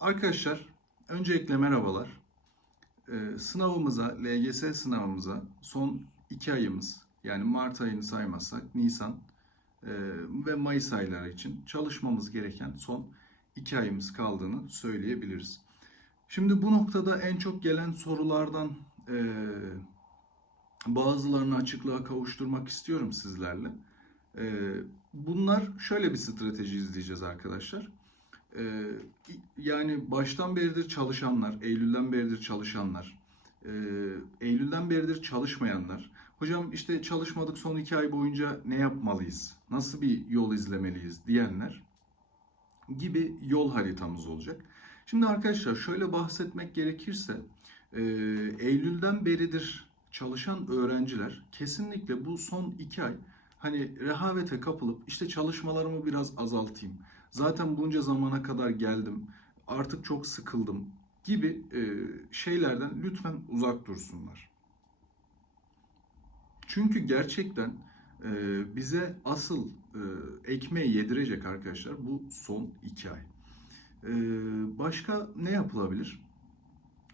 Arkadaşlar öncelikle merhabalar. Ee, sınavımıza, LGS sınavımıza son iki ayımız yani Mart ayını saymazsak Nisan e, ve Mayıs ayları için çalışmamız gereken son iki ayımız kaldığını söyleyebiliriz. Şimdi bu noktada en çok gelen sorulardan e, bazılarını açıklığa kavuşturmak istiyorum sizlerle. E, bunlar şöyle bir strateji izleyeceğiz arkadaşlar. Ee, yani baştan beridir çalışanlar, Eylül'den beridir çalışanlar, e, Eylül'den beridir çalışmayanlar. Hocam işte çalışmadık son iki ay boyunca ne yapmalıyız, nasıl bir yol izlemeliyiz diyenler gibi yol haritamız olacak. Şimdi arkadaşlar şöyle bahsetmek gerekirse e, Eylül'den beridir çalışan öğrenciler kesinlikle bu son iki ay hani rehavete kapılıp işte çalışmalarımı biraz azaltayım. Zaten bunca zamana kadar geldim. Artık çok sıkıldım gibi e, şeylerden lütfen uzak dursunlar. Çünkü gerçekten e, bize asıl e, ekmeği yedirecek arkadaşlar bu son iki ay. Başka ne yapılabilir?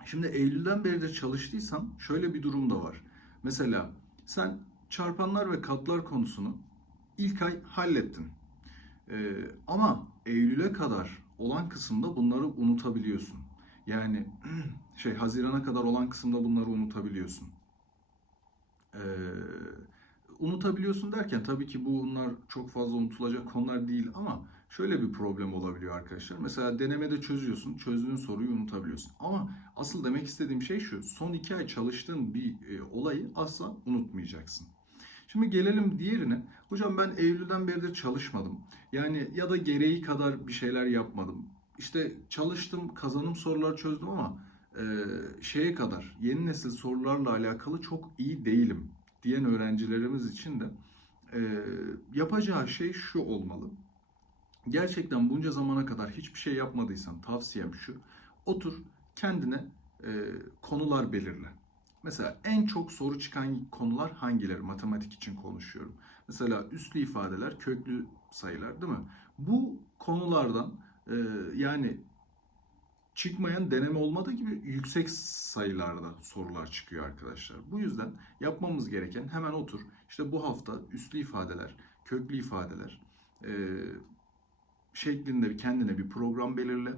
Şimdi Eylül'den beridir çalıştıysan şöyle bir durum da var. Mesela sen çarpanlar ve katlar konusunu ilk ay hallettin. Ama Eylül'e kadar olan kısımda bunları unutabiliyorsun. Yani şey Haziran'a kadar olan kısımda bunları unutabiliyorsun. Ee, unutabiliyorsun derken tabii ki bunlar çok fazla unutulacak konular değil ama şöyle bir problem olabiliyor arkadaşlar. Mesela denemede çözüyorsun, çözdüğün soruyu unutabiliyorsun. Ama asıl demek istediğim şey şu, son iki ay çalıştığın bir e, olayı asla unutmayacaksın. Şimdi gelelim diğerine. Hocam ben Eylül'den beridir çalışmadım. Yani ya da gereği kadar bir şeyler yapmadım. İşte çalıştım, kazanım soruları çözdüm ama e, şeye kadar yeni nesil sorularla alakalı çok iyi değilim diyen öğrencilerimiz için de e, yapacağı şey şu olmalı. Gerçekten bunca zamana kadar hiçbir şey yapmadıysan tavsiyem şu. Otur kendine e, konular belirle. Mesela en çok soru çıkan konular hangileri? Matematik için konuşuyorum. Mesela üslü ifadeler, köklü sayılar değil mi? Bu konulardan e, yani çıkmayan deneme olmadığı gibi yüksek sayılarda sorular çıkıyor arkadaşlar. Bu yüzden yapmamız gereken hemen otur. İşte bu hafta üslü ifadeler, köklü ifadeler e, şeklinde kendine bir program belirle.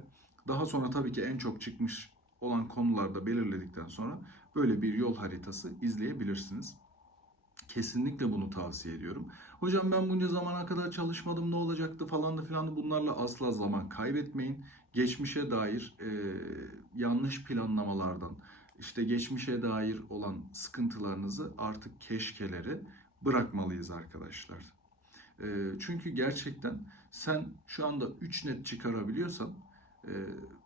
Daha sonra tabii ki en çok çıkmış olan konularda belirledikten sonra böyle bir yol haritası izleyebilirsiniz. Kesinlikle bunu tavsiye ediyorum. Hocam ben bunca zamana kadar çalışmadım ne olacaktı falan da filan da bunlarla asla zaman kaybetmeyin. Geçmişe dair e, yanlış planlamalardan, işte geçmişe dair olan sıkıntılarınızı artık keşkeleri bırakmalıyız arkadaşlar. E, çünkü gerçekten sen şu anda 3 net çıkarabiliyorsan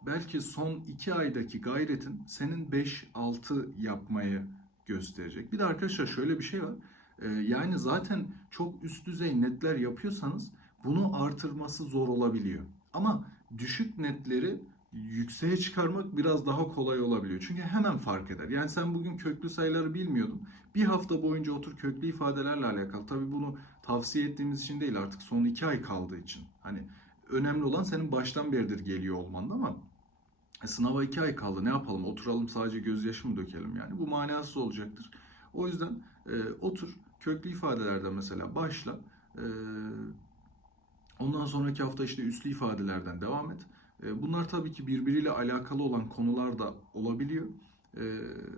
belki son 2 aydaki gayretin senin 5-6 yapmayı gösterecek. Bir de arkadaşlar şöyle bir şey var. Ee, yani zaten çok üst düzey netler yapıyorsanız bunu artırması zor olabiliyor. Ama düşük netleri yükseğe çıkarmak biraz daha kolay olabiliyor. Çünkü hemen fark eder. Yani sen bugün köklü sayıları bilmiyordun. Bir hafta boyunca otur köklü ifadelerle alakalı. Tabii bunu tavsiye ettiğimiz için değil artık son iki ay kaldığı için. Hani önemli olan senin baştan beridir geliyor olman ama e, sınava iki ay kaldı ne yapalım oturalım sadece gözyaşı mı dökelim yani bu manasız olacaktır. O yüzden e, otur köklü ifadelerden mesela başla. E, ondan sonraki hafta işte üslü ifadelerden devam et. E, bunlar tabii ki birbiriyle alakalı olan konular da olabiliyor. E,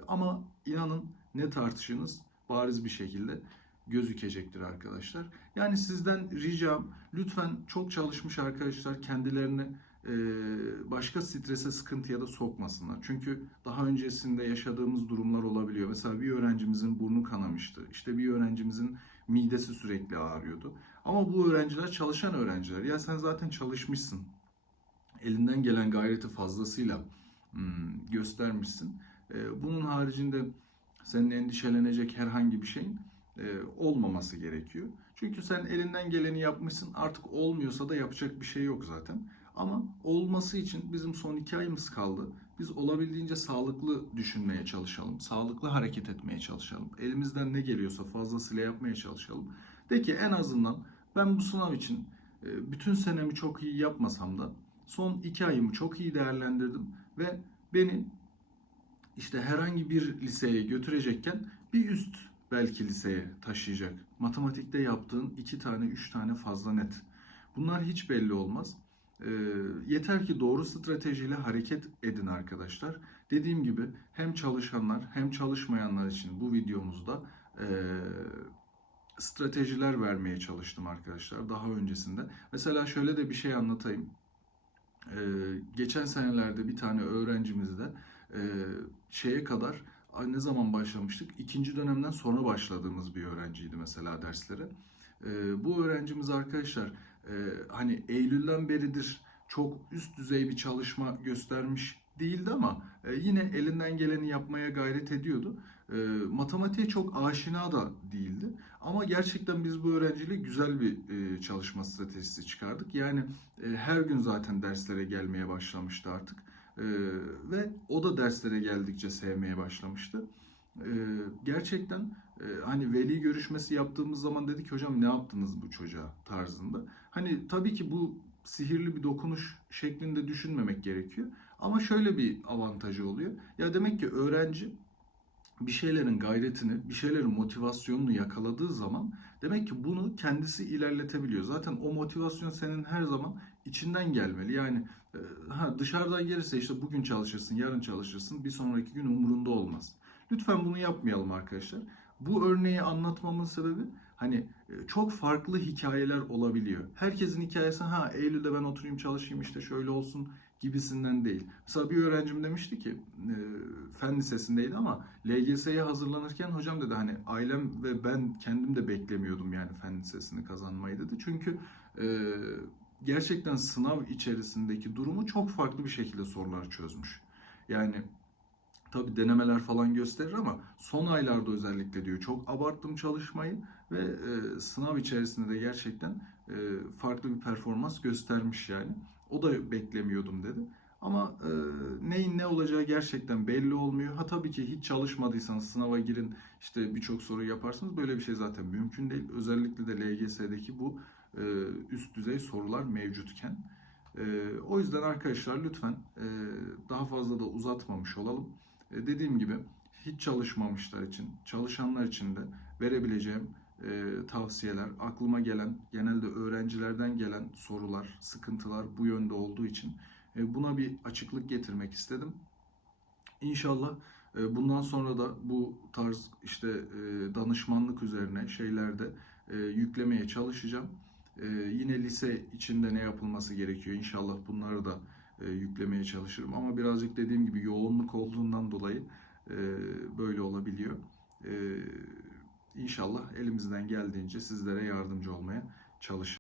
ama inanın ne tartışınız bariz bir şekilde gözükecektir arkadaşlar. Yani sizden ricam lütfen çok çalışmış arkadaşlar kendilerini başka strese, sıkıntıya da sokmasınlar. Çünkü daha öncesinde yaşadığımız durumlar olabiliyor. Mesela bir öğrencimizin burnu kanamıştı. İşte bir öğrencimizin midesi sürekli ağrıyordu. Ama bu öğrenciler çalışan öğrenciler. Ya sen zaten çalışmışsın. Elinden gelen gayreti fazlasıyla hmm, göstermişsin. Bunun haricinde senin endişelenecek herhangi bir şeyin olmaması gerekiyor. Çünkü sen elinden geleni yapmışsın. Artık olmuyorsa da yapacak bir şey yok zaten. Ama olması için bizim son iki ayımız kaldı. Biz olabildiğince sağlıklı düşünmeye çalışalım. Sağlıklı hareket etmeye çalışalım. Elimizden ne geliyorsa fazlasıyla yapmaya çalışalım. De ki en azından ben bu sınav için e, bütün senemi çok iyi yapmasam da son iki ayımı çok iyi değerlendirdim ve beni işte herhangi bir liseye götürecekken bir üst belki liseye taşıyacak. Matematikte yaptığın iki tane, üç tane fazla net. Bunlar hiç belli olmaz. Ee, yeter ki doğru stratejiyle hareket edin arkadaşlar. Dediğim gibi hem çalışanlar hem çalışmayanlar için bu videomuzda e, stratejiler vermeye çalıştım arkadaşlar daha öncesinde. Mesela şöyle de bir şey anlatayım. Ee, geçen senelerde bir tane öğrencimizde e, şeye kadar ne zaman başlamıştık? İkinci dönemden sonra başladığımız bir öğrenciydi mesela derslere. Ee, bu öğrencimiz arkadaşlar e, hani Eylül'den beridir çok üst düzey bir çalışma göstermiş değildi ama e, yine elinden geleni yapmaya gayret ediyordu. E, matematiğe çok aşina da değildi. Ama gerçekten biz bu öğrenciyle güzel bir e, çalışma stratejisi çıkardık. Yani e, her gün zaten derslere gelmeye başlamıştı artık. E, ve o da derslere geldikçe sevmeye başlamıştı. E, gerçekten e, hani veli görüşmesi yaptığımız zaman dedik hocam ne yaptınız bu çocuğa tarzında. Hani tabii ki bu sihirli bir dokunuş şeklinde düşünmemek gerekiyor. Ama şöyle bir avantajı oluyor. Ya demek ki öğrenci bir şeylerin gayretini, bir şeylerin motivasyonunu yakaladığı zaman demek ki bunu kendisi ilerletebiliyor. Zaten o motivasyon senin her zaman içinden gelmeli. Yani e, ha dışarıdan gelirse işte bugün çalışırsın, yarın çalışırsın, bir sonraki gün umurunda olmaz. Lütfen bunu yapmayalım arkadaşlar. Bu örneği anlatmamın sebebi hani e, çok farklı hikayeler olabiliyor. Herkesin hikayesi ha Eylül'de ben oturayım çalışayım işte şöyle olsun gibisinden değil. Mesela bir öğrencim demişti ki e, fen lisesindeydi ama LGS'ye hazırlanırken hocam dedi hani ailem ve ben kendim de beklemiyordum yani fen lisesini kazanmayı dedi. Çünkü e, gerçekten sınav içerisindeki durumu çok farklı bir şekilde sorular çözmüş. Yani Tabi denemeler falan gösterir ama son aylarda özellikle diyor çok abarttım çalışmayı ve e, sınav içerisinde de gerçekten e, farklı bir performans göstermiş yani. O da beklemiyordum dedi. Ama e, neyin ne olacağı gerçekten belli olmuyor. Ha tabii ki hiç çalışmadıysanız sınava girin işte birçok soru yaparsınız. Böyle bir şey zaten mümkün değil. Özellikle de LGS'deki bu e, üst düzey sorular mevcutken. E, o yüzden arkadaşlar lütfen e, daha fazla da uzatmamış olalım. E, dediğim gibi hiç çalışmamışlar için, çalışanlar için de verebileceğim e, tavsiyeler, aklıma gelen, genelde öğrencilerden gelen sorular, sıkıntılar bu yönde olduğu için e, buna bir açıklık getirmek istedim. İnşallah e, bundan sonra da bu tarz işte e, danışmanlık üzerine şeylerde e, yüklemeye çalışacağım. E, yine lise içinde ne yapılması gerekiyor inşallah bunları da e, yüklemeye çalışırım. Ama birazcık dediğim gibi yoğunluk olduğundan dolayı e, böyle olabiliyor. E, İnşallah elimizden geldiğince sizlere yardımcı olmaya çalışırım.